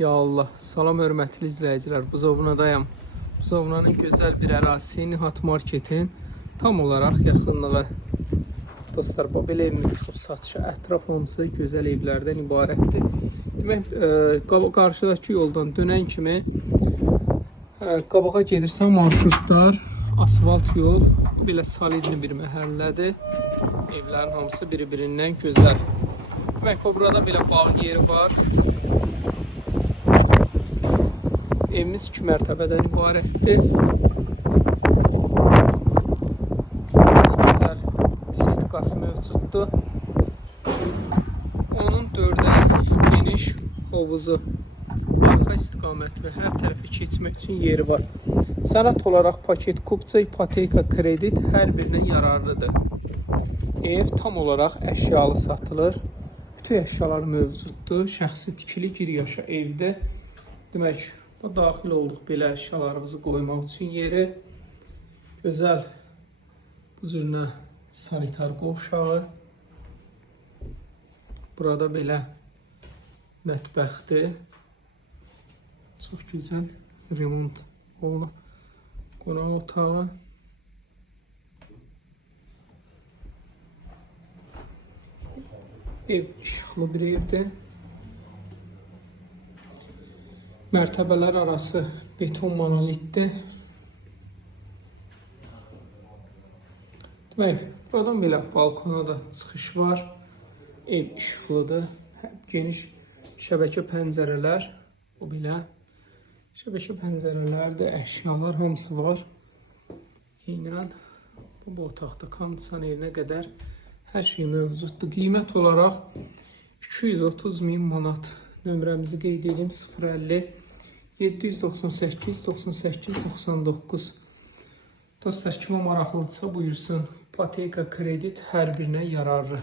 Ya Allah, salam hörmətli izləyicilər. Buzovnadayım. Buzovnanın gözəl bir ərazisi Nihat Marketin tam olaraq yaxınlığı. Dostlar, belə evimiz çıxıb satışa. Ətraf hamısı gözəl evlərdən ibarətdir. Demək, qarşıdakı yoldan dönən kimi qabağa gedirsən, marşrutlar, asfalt yol, belə solidli bir məhəllədir. Evlərin hamısı bir-birindən gözəl. Demək, burada belə bağ yeri var. Evimiz 2 mərtəbədən ibarətdir. Gözəl bisetkası mövcuddur. Onun 4'ə geniş hovuzu, arxa istiqamət və hər tərəfə keçmək üçün yeri var. Sənəd olaraq paket, kupça, ipoteka, kredit hər birinə yararlıdır. Ev tam olaraq əşyalı satılır. Bütün əşyalar mövcuddur. Şəxsi tikili gir yaşa evdə. Demək, bu daxil olduq belə əşyalarımızı qoymaq üçün yeri. Gözəl bu cürünə sanitar qovşağı. Burada belə mətbəxdir. Çox gözəl remont olunub. Qonaq otağı. Ev işıqlı bir evdir. Mərtəbələr arası beton monolitdir. Demək, buradan belə balkona da çıxış var. Ev işıqlıdır. Geniş şəbəkə pəncərələr. Bu belə şəbəkə pəncərələrdir. Əşyalar hamısı var. Eynən bu otaqda kondisionerə qədər hər şey mövcuddur. Qiymət olaraq 230.000 manat. Nömrəmizi qeyd edeyim: 050 798 98 99. Dostlar, kimə maraqlıdırsa buyursun. İpoteka, kredit hər birinə yararlı.